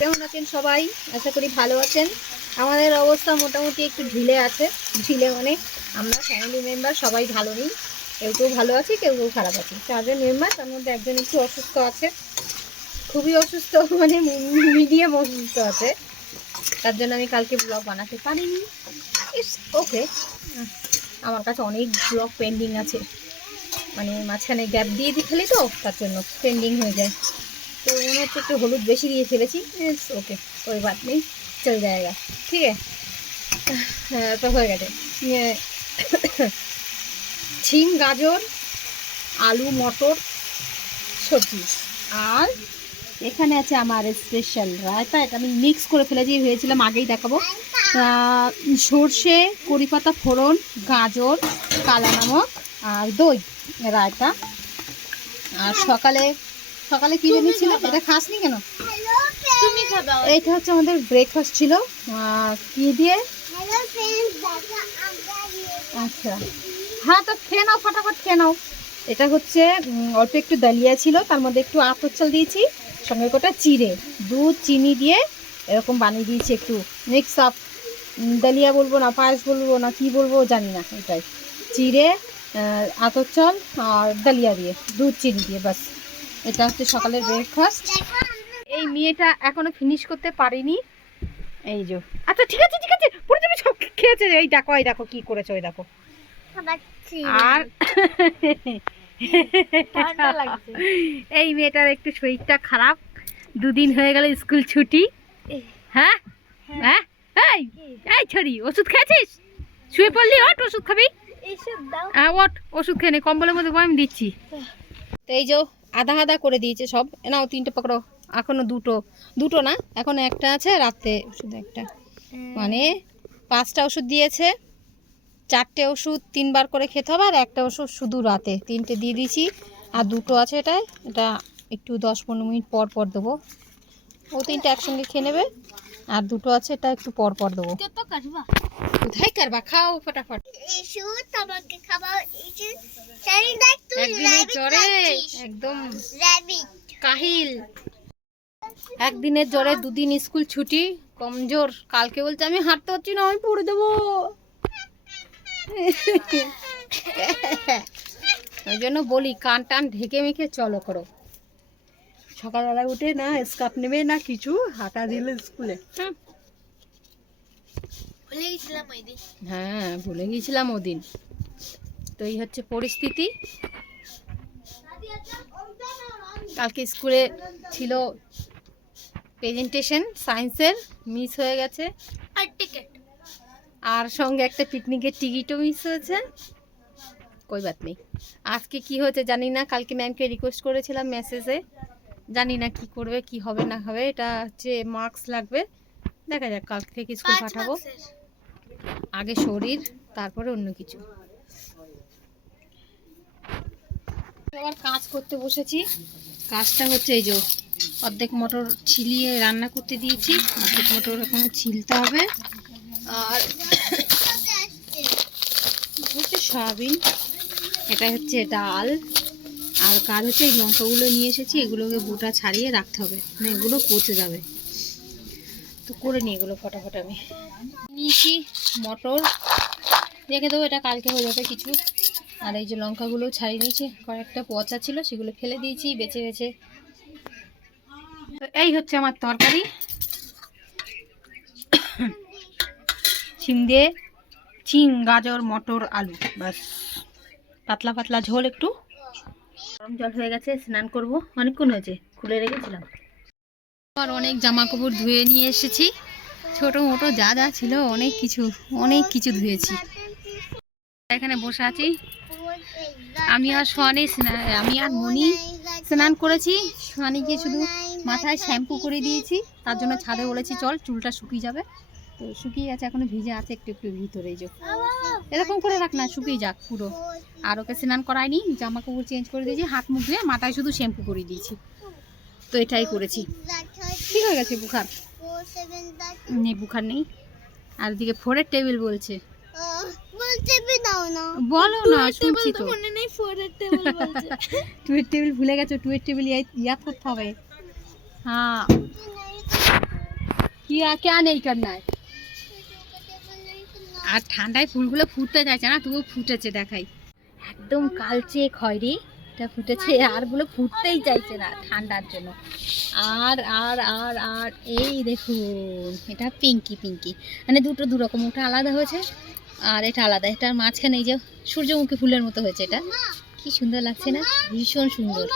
কেমন আছেন সবাই? আশা করি ভালো আছেন। আমাদের অবস্থা মোটামুটি একটু ঢিলে আছে, ঢিলে মানে আমরা ফ্যামিলি মেম্বার সবাই ভালো নেই। কেউ কেউ ভালো আছে, কেউ কেউ খারাপ আছে। চারজন মেম্বার তার মধ্যে একজন একটু অসুস্থ আছে। খুবই অসুস্থ মানে মিডিয়াম অসুস্থ আছে। তার জন্য আমি কালকে ব্লগ বানাতে পারিনি। It's okay. আমার কাছে অনেক ব্লগ পেন্ডিং আছে। মানে মাঝখানে গ্যাপ দিয়ে দিই খালি তো, তার জন্য পেন্ডিং হয়ে যায়। তো মনে হচ্ছে একটু হলুদ বেশি দিয়ে ফেলেছি। ওকে, ওই বাদ নেই, চলে যায়গা ঠিক আছে? হ্যাঁ, তো হয়ে গেছে। ছিম গাজর, আলু, মটর, সবজি। আর এখানে আছে আমার স্পেশাল রায়তা, এটা আমি মিক্স করে ফেলেছি হয়েছিলাম আগেই দেখাবো। সর্ষে কড়িপাতা ফোড়ন, গাজর কালা নামক আর দই রায়তা। আর সকালে সকালে কি বেরিয়েছিল এটা খাসনি কেন? তুমি খাবা এইটা হচ্ছে আমাদের ব্রেকফাস্ট ছিল। কি দিয়ে? আচ্ছা। হ্যাঁ তো খেয়ে নাও ফটাফট খেয়ে নাও। এটা হচ্ছে অল্প একটু দালিয়া ছিল তার মধ্যে একটু আতর চাল দিয়েছি সঙ্গে কটা চিড়ে। দুধ চিনি দিয়ে এরকম বানিয়ে দিয়েছি একটু। মিক্স আপ দালিয়া বলব না পায়েস বলব না কি বলব জানি না এটাই। চিড়ে আতর চাল আর দালিয়া দিয়ে দুধ চিনি দিয়ে বাস। এটা হচ্ছে সকালের ব্রেকফাস্ট এই মেয়েটা এখনও ফিনিশ করতে পারিনি। এই যে। আচ্ছা ঠিক আছে ঠিক আছে পরে তুমি সব খেয়েছে। এই দেখো এই দেখো কি করেছে ওই দেখো। আর এই মেয়েটার একটু শরীরটা খারাপ। দুদিন হয়ে গেল স্কুল ছুটি। হ্যাঁ? হ্যাঁ। এই এই ছড়ি ওষুধ খেয়েছিস? শুয়ে পড়লি ওট ওষুধ খাবি। হ্যাঁ ওট ওষুধ খেয়ে নে কম্বলের মধ্যে আমি দিচ্ছি। তো এই যে আধা আধা করে দিয়েছে সব। এ নাও তিনটে পকড়ো। এখনও দুটো। দুটো না এখন একটা আছে রাতে ওষুধ একটা। মানে পাঁচটা ওষুধ দিয়েছে চারটে ওষুধ তিনবার করে খেতে হবে আর একটা ওষুধ শুধু রাতে। তিনটে দিয়ে দিয়েছি আর দুটো আছে এটাই এটা একটু দশ পনেরো মিনিট পর পর দেবো। ও তিনটে একসঙ্গে খেয়ে নেবে। আর দুটো আছে এটা একটু পর পর দেবো। কত কাটবা। কোথায় কারবা খাও ফটাফট। একদিনের জ্বরে একদম। র‍্যাবিট কাহিল। একদিনের জ্বরে দুদিন স্কুল ছুটি কমজোর। কালকে বলছে আমি হাঁটতে পারছি না আমি পড়ে দেবো। ওই জন্য বলি কান টান ঢেকে মেখে চলো করো। সকালবেলা উঠে না স্কার্ফ নেবে না কিছু হাঁটা দিলে স্কুলে। ভুলে গেছিলাম ওই দিন। হ্যাঁ ভুলে গিয়েছিলাম ওদিন তো এই হচ্ছে পরিস্থিতি। কালকে স্কুলে ছিল প্রেজেন্টেশন সায়েন্সের মিস হয়ে গেছে। আর টিকেট আর সঙ্গে একটা পিকনিকের টিকিটও মিস হয়েছে। কই বাত নেই। আজকে কি হয়েছে জানি না কালকে ম্যামকে রিকোয়েস্ট করেছিলাম মেসেজে জানি না কি করবে কি হবে না হবে এটা হচ্ছে মার্কস লাগবে। দেখা যাক কাল থেকে স্কুল পাঠাবো। আগে শরীর তারপরে অন্য কিছু। আবার কাজ করতে বসেছি। কাজটা হচ্ছে এই যে অর্ধেক মটর ছিলিয়ে রান্না করতে দিয়েছি অর্ধেক মটর এখনও ছিলতে হবে। আর হচ্ছে সয়াবিন এটা হচ্ছে ডাল। আর কাজ হচ্ছে এই লঙ্কাগুলো নিয়ে এসেছি, এগুলোকে বোটা ছাড়িয়ে রাখতে হবে না এগুলো পচে যাবে। তো করে নিই এগুলো ফটাফট আমি। নিয়েছি মটর। রেখে দেবো, এটা কালকে হয়ে যাবে কিছু। আর এই যে লঙ্কাগুলো ছাড়িয়ে নিয়েছি, কয়েকটা পচা ছিল, সেগুলো ফেলে দিয়েছি, বেছে বেছে। তো এই হচ্ছে আমার তরকারি। শিম দিয়ে চিং গাজর, মটর, আলু বাস পাতলা পাতলা ঝোল একটু। গরম জল হয়ে গেছে, স্নান করব। অনেকক্ষণ হয়েছে, খুলে রেখেছিলাম। আর অনেক জামা কাপড় ধুয়ে নিয়ে এসেছি। ছোট মোটো যা যা ছিল, অনেক কিছু অনেক কিছু ধুয়েছি। এখানে বসে আছি। আমি আর সোয়ানি আমি আর মনি স্নান করেছি। সোয়ানিকে শুধু মাথায় শ্যাম্পু করে দিয়েছি। তার জন্য ছাদে বলেছি, চল চুলটা শুকিয়ে যাবে। তো শুকিয়ে গেছে এখনো ভিজে আছে একটু একটু ভিতরে যে এরকম করে রাখ না শুকিয়ে যাক পুরো আর ওকে স্নান করায়নি জামা কাপড় চেঞ্জ করে দিয়েছি হাত মুখ ধুয়ে মাথায় শুধু শ্যাম্পু করে দিয়েছি তো এটাই করেছি ঠিক হয়ে গেছে বুখার নেই বুখার নেই আর দিকে ফোরের টেবিল বলছে বলতে বি দাও না বলো না শুনছি তো মনে নেই ফোরের টেবিল বলছে টুয়ের টেবিল ভুলে গেছো টুয়ের টেবিল ইয়াদ করতে হবে হ্যাঁ क्या क्या नहीं करना है আর ঠান্ডায় ফুলগুলো ফুটতে চাইছে না তবু ফুটেছে দেখাই। একদম কালচে খয়রি, এটা ফুটেছে আর আরগুলো ফুটতেই চাইছে না ঠান্ডার জন্য। আর আর আর আর, এই দেখুন, এটা পিঙ্কি পিঙ্কি। মানে দুটো দু রকম, ওটা আলাদা হয়েছে আর এটা আলাদা। এটার মাঝখানে এই যে সূর্যমুখী ফুলের মতো হয়েছে এটা। কি সুন্দর লাগছে না? ভীষণ সুন্দর।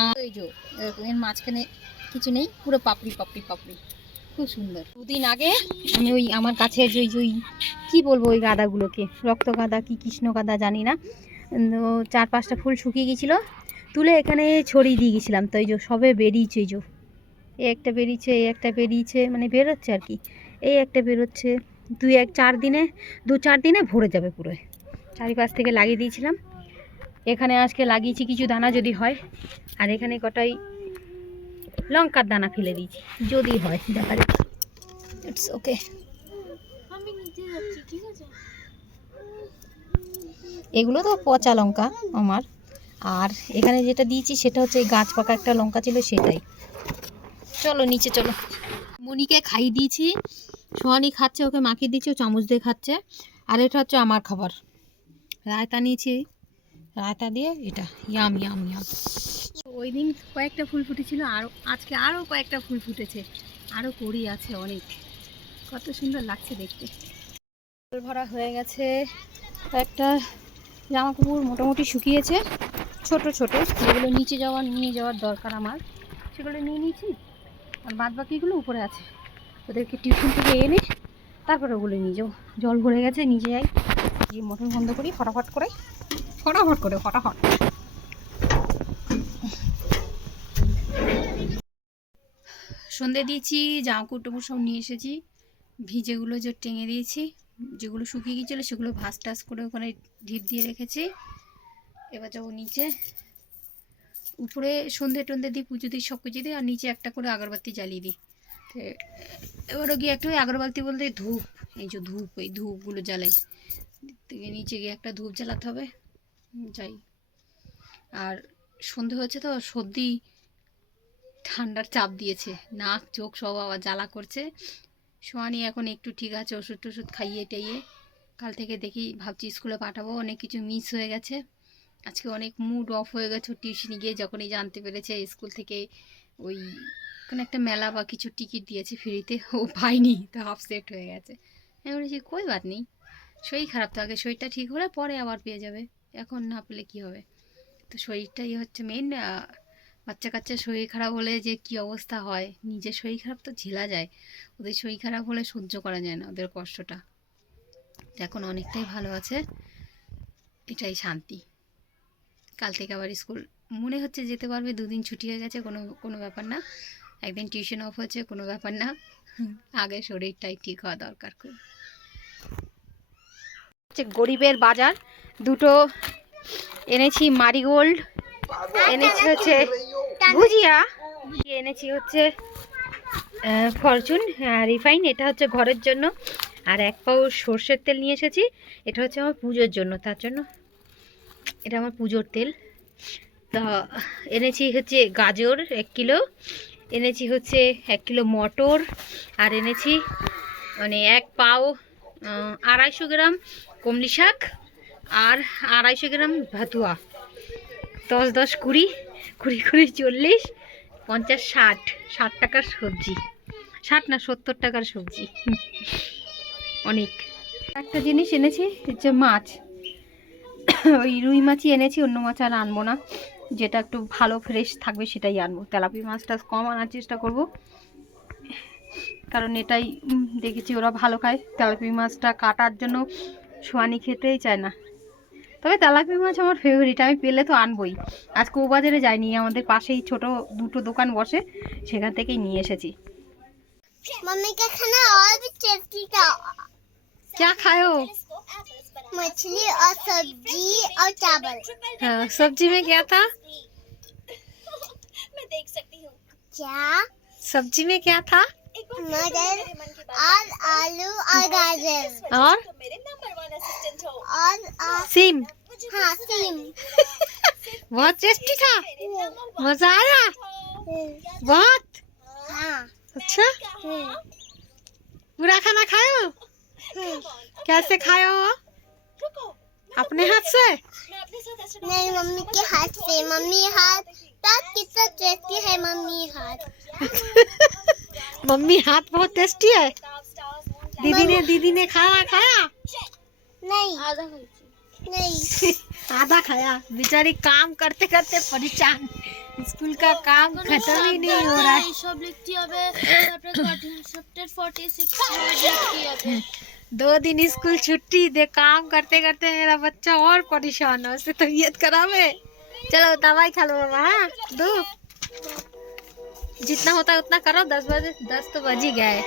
আর এই যে এর মাঝখানে কিছু নেই, পুরো পাপড়ি পাপড়ি পাপড়ি। খুব সুন্দর। দুদিন আগে আমি ওই আমার কাছে যে ওই- ওই কী বলব ওই গাঁদাগুলোকে রক্ত গাঁদা কি কৃষ্ণ গাঁদা জানি না চার পাঁচটা ফুল শুকিয়ে গেছিল, তুলে এখানে ছড়িয়ে দিয়ে গেছিলাম। তো এই যে সবে বেরিয়েছে, এই যে এই একটা বেরিয়েছে, এই একটা বেরিয়েছে মানে বেরোচ্ছে আর কি। এই একটা বেরোচ্ছে, দুই এক চার দিনে, দু চার দিনে ভরে যাবে পুরো। চারিপাশ থেকে লাগিয়ে দিয়েছিলাম। এখানে আজকে লাগিয়েছি কিছু দানা যদি হয়। আর এখানে কটাই লঙ্কার দানা ফেলে দিয়েছি যদি হয় দেখা যাক ইটস ওকে আমি নিচে যাচ্ছি ঠিক আছে? এগুলো তো পচা লঙ্কা আমার। আর এখানে যেটা দিয়েছি সেটা হচ্ছে গাছ পাকা একটা লঙ্কা ছিল সেটাই। চলো নিচে চলো। মনিকে খাইয়ে দিয়েছি সোহানি খাচ্ছে ওকে মাখিয়ে দিয়েছি ও চামচ দিয়ে খাচ্ছে। আর এটা হচ্ছে আমার খাবার। রায়তা নিয়েছি রায়তা দিয়ে এটা ইয়াম ইয়াম ইয়াম ওই দিন কয়েকটা ফুল ফুটেছিল, আর আজকে আরও কয়েকটা ফুল ফুটেছে। আরও কড়ি আছে অনেক। কত সুন্দর লাগছে দেখতে। জল ভরা হয়ে গেছে। একটা জামা কাপড় মোটামুটি শুকিয়েছে। ছোট ছোট। যেগুলো নিচে যাওয়ার নিয়ে যাওয়ার দরকার আমার। সেগুলো নিয়ে নিয়েছি। আর বাদ বাকিগুলো উপরে আছে। ওদেরকে টিউশন থেকে এনে তারপরে ওগুলো নিয়ে যাব। জল ভরে গেছে নিচে যাই মোটর বন্ধ করি, ফটাফট করে। ফটাফট করে, ফটাফট। সন্ধে দিয়েছি, জামা টাপড় সব নিয়ে এসেছি। ভিজেগুলো যে টেঙে দিয়েছি, যেগুলো শুকিয়ে গিয়েছিল সেগুলো ভাস টাস করে ওখানে ঢিপ দিয়ে রেখেছি। এবার যাব নিচে। উপরে সন্ধে টন্ধে দিই, পুজো দিই, সব কিছু দিই, আর নিচে একটা করে আগরবাতি জ্বালিয়ে দিই। এবারও গিয়ে একটা আগরবাতি বলতে ধূপ, এই যে ধূপ, এই ধূপগুলো জ্বালাই। নিচে গিয়ে একটা ধূপ জ্বালাতে হবে। যাই। আর সন্ধে হয়েছে তো, সর্দি ঠান্ডার চাপ দিয়েছে, নাক, চোখ সব আবার জ্বালা করছে। সোয়ানি এখন একটু ঠিক আছে, ওষুধ টষুধ খাইয়ে টাইয়ে। কাল থেকে দেখি ভাবছি স্কুলে পাঠাবো, অনেক কিছু মিস হয়ে গেছে। আজকে অনেক মুড অফ হয়ে গেছে টিউশনি গিয়ে যখনই জানতে পেরেছে, স্কুল থেকে ওই কোনো একটা মেলা বা কিছু টিকিট দিয়েছে ফ্রিতে ও পাইনি, তো আপসেট হয়ে গেছে। আমি বলেছি, কই বাদ নেই, শরীর খারাপ থাকে শরীরটা ঠিক হলে পরে আবার পেয়ে যাবে। এখন না পেলে কি হবে? তো শরীরটাই হচ্ছে মেন বাচ্চা কাচ্চা শরীর খারাপ হলে যে কি অবস্থা হয়? নিজের শরীর খারাপ তো ঝেলা যায়। ওদের শরীর খারাপ হলে সহ্য করা যায় না ওদের কষ্টটা। এখন অনেকটাই ভালো আছে। এটাই শান্তি। কাল থেকে আবার স্কুল মনে হচ্ছে যেতে পারবে দুদিন ছুটি হয়ে গেছে কোনো কোনো ব্যাপার না। একদিন টিউশন অফ হচ্ছে কোনো ব্যাপার না। আগে শরীরটাই ঠিক হওয়া দরকার খুব। হচ্ছে গরিবের বাজার। দুটো এনেছি মারিগোল্ড, এনেছি হচ্ছে ভুজিয়া এনেছি হচ্ছে ফরচুন রিফাইন, এটা হচ্ছে ঘরের জন্য। আর এক পাও সর্ষের তেল নিয়ে এসেছি, এটা হচ্ছে আমার পুজোর জন্য, তার জন্য এটা আমার পুজোর তেল। তা এনেছি হচ্ছে গাজর এক কিলো, এনেছি হচ্ছে এক কিলো মটর, আর এনেছি মানে এক পাও আড়াইশো গ্রাম কমলি শাক আর আড়াইশো গ্রাম ভাতুয়া। দশ দশ কুড়ি কুড়ি কুড়ি চল্লিশ, পঞ্চাশ ষাট। ষাট টাকার সবজি। ষাট না, সত্তর টাকার সবজি। অনেক। একটা জিনিস এনেছি, হচ্ছে মাছ। ওই রুই মাছই এনেছি, অন্য মাছ আর আনব না। যেটা একটু ভালো ফ্রেশ থাকবে সেটাই আনব। তেলাপি মাছটা কম আনার চেষ্টা করব। কারণ এটাই দেখেছি ওরা ভালো খায়। তেলাপি মাছটা কাটার জন্য সোয়ানি খেতেই চায় না তবে তেলাপি মাছ আমার ফেভারিট আমি পেলে তো আনবই আজকে ও বাজারে যাইনি আমাদের পাশেই ছোট দুটো দোকান বসে সেখান থেকেই নিয়ে এসেছি मम्मी का खाना और भी टेस्टी था क्या खाओ मछली और सब्जी और चावल हाँ, सब्जी में क्या था क्या सब्जी में क्या था मटर और आलू और गाजर और और सिम हाँ सीम बहुत टेस्टी था मज़ा आया बहुत हाँ अच्छा पूरा खाना खाए हो कैसे खाए हो अपने हाथ से नहीं मम्मी के हाथ से मम्मी हाथ तक कितना टेस्टी है मम्मी हाथ मम्मी हाथ बहुत टेस्टी है। दीदी ने दीदी ने खाया खाया? नहीं। नहीं। आधा खाया। बेचारी काम करते करते परेशान। स्कूल का काम खत्म ही नहीं हो रहा। है सब लिखती अबे। दो दिन स्कूल छुट्टी दे काम करते करते मेरा बच्चा और परेशान है। उसकी तबीयत खराब है। चलो दवाई खा लो मामा हाँ? दो जितना होता है उतना करो दस बजे दस तो बज ही गए।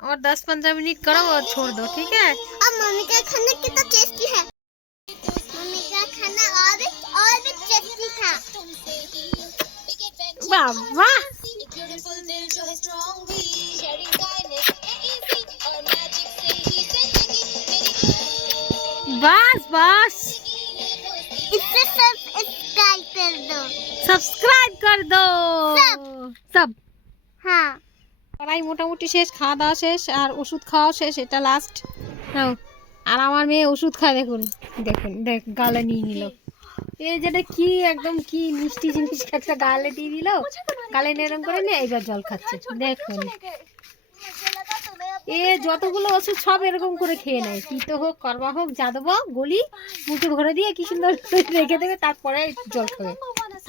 और दस पंद्रह मिनट करो और छोड़ दो ठीक है? अब मम्मी का खाना कितना टेस्टी है। मम्मी का खाना और और भी टेस्टी था। बाबा! बस बस। इससे सब्सक्राइब कर दो। সাবস্ক্রাইব কর দো সব हाँ পড়াই মোটামুটি শেষ খাওয়া দাওয়া শেষ আর ওষুধ খাওয়া শেষ এটা লাস্ট নাও আর আমার মেয়ে ওষুধ খায় দেখুন দেখুন দেখ গালে নিয়ে নিল। এই যেটা কি একদম কি মিষ্টি জিনিস একটা গালে দিয়ে দিল। গালে নেরম করে নিয়ে এইবার জল খাচ্ছে। দেখুন। এ যতগুলো ওষুধ সব এরকম করে খেয়ে নেয়। তিতো হোক করবা হোক যা দেবো গলি মুখে ভরে দিয়ে কি সুন্দর রেখে দেবে তারপরে জল খাবে।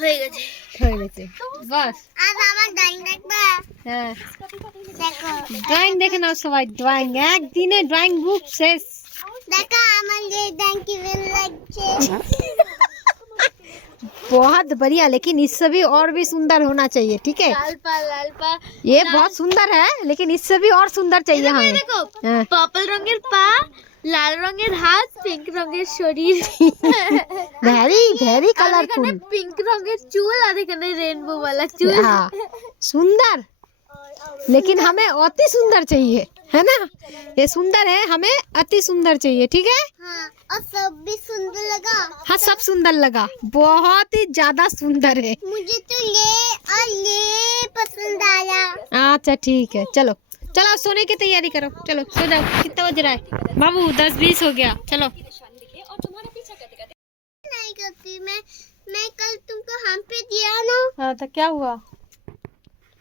হয়ে গেছে হয়ে গেছে বাস আজ আমার ড্রয়িং দেখবা হ্যাঁ দেখো ড্রয়িং দেখে নাও সবাই ড্রয়িং একদিনে ড্রয়িং বুক শেষ দেখো আমার যে ড্রয়িং কেমন লাগছে बहुत बढ़िया लेकिन इससे भी और भी सुंदर होना चाहिए ठीक है লাল পা লাল পা ये बहुत सुंदर है लेकिन इससे भी और सुंदर चाहिए हमें দেখো हाँ। পার্পল রঙের পা লাল রঙের হাত পিঙ্ক রঙের শরীর वेरी वेरी আর এখানে कलरफुल পিঙ্ক রঙের চুল আর এখানে রেনবো वाला চুল हाँ सुंदर लेकिन हमें अति सुंदर चाहिए है ना ये सुंदर है हमें अति सुंदर चाहिए ठीक है हाँ और सब भी सुंदर लगा हाँ सब सुंदर लगा बहुत ही ज्यादा सुंदर है मुझे तो ये और ये पसंद आया अच्छा ठीक है चलो चलो सोने की तैयारी करो। चलो सो जाओ। कितना बज रहा है? बाबू दस बीस हो गया। चलो। नहीं करती मैं। मैं कल तुमको हम पे दिया ना। हाँ तो क्या हुआ?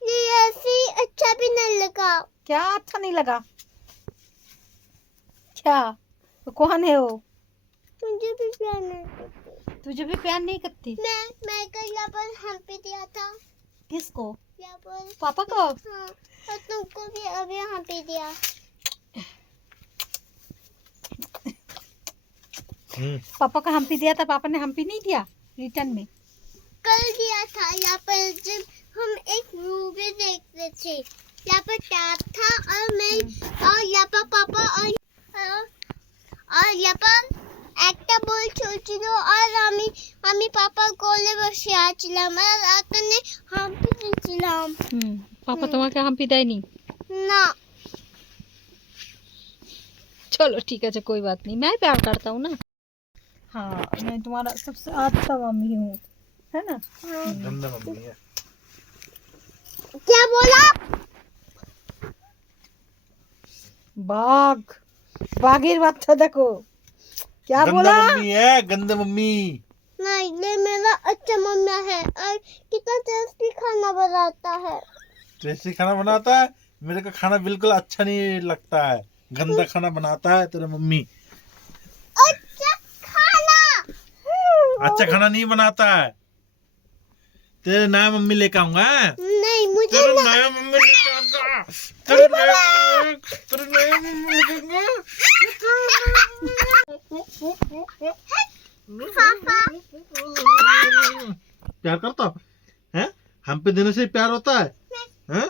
ये ऐसे अच्छा भी नहीं लगा। क्या अच्छा नहीं लगा? क्या? तो कौन है वो? मुझे भी प्यार नहीं करती। तुझे भी प्यार नहीं करती? मैं मैं कल यहाँ पर हम पे दिया था। किसको? पापा को? हाँ और तुमको भी अब यहाँ पे दिया। पापा का हम्पी दिया था पापा ने हम्पी नहीं दिया रिटर्न में? कल दिया था यहाँ पर जब हम एक मूवी देखते थे। यहाँ पर टैप था और मैं और यहाँ पर पापा और और- और यहाँ पर একটা বল চলছিল আর আমি আমি পাপার কোলে বসে আছিলাম আর এখানে হাম্পি দিচ্ছিলাম हम्म पापा তোমাকে हम्पी देयनी না चलो ठीक है कोई बात नहीं मैं प्यार करता हूँ ना हाँ मैं तुम्हारा सबसे अच्छा मम्मी हूँ है ना क्या बोला बाघ बाघेर বাচ্চা দেখো क्या गंदा बोला? मम्मी है गंदा मम्मी। नहीं ये मेरा अच्छा मम्मा है और कितना टेस्टी खाना बनाता है। टेस्टी खाना बनाता है? मेरे को खाना बिल्कुल अच्छा नहीं लगता है। गंदा खाना बनाता है तेरा मम्मी। अच्छा खाना। अच्छा खाना नहीं बनाता है। तेरे नया मम्मी लेके आऊँगा हैं? तेरे नया मम्मी तेरे नया तेरे नया मम्मी प्यार करता? हूँ? हैं हम पे देने से प्यार होता है। हैं?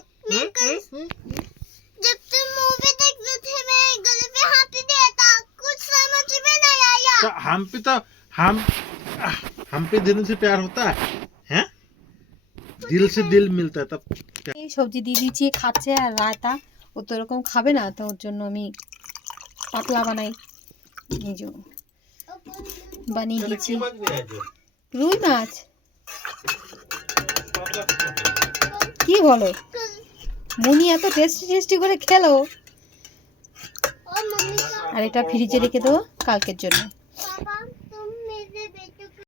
जब तुम मूवी देखते थे मैं गले पे हाथ दिया था कुछ समझ में नहीं आया। तो हम पे तो हम हम पे देने से प्यार होता है। দিল সে দিল মিলতা তা এই সবজি দিয়ে দিচ্ছি খাচ্ছে আর রায়তা। ও তো এরকম খাবে না তো ওর জন্য আমি পাতলা বানাই। এই বানিয়ে দিয়েছি। রুই মাছ। কি বলো? মুনি এত টেস্টি টেস্টি করে খেলো। আর এটা ফ্রিজে রেখে দেবো কালকের জন্য।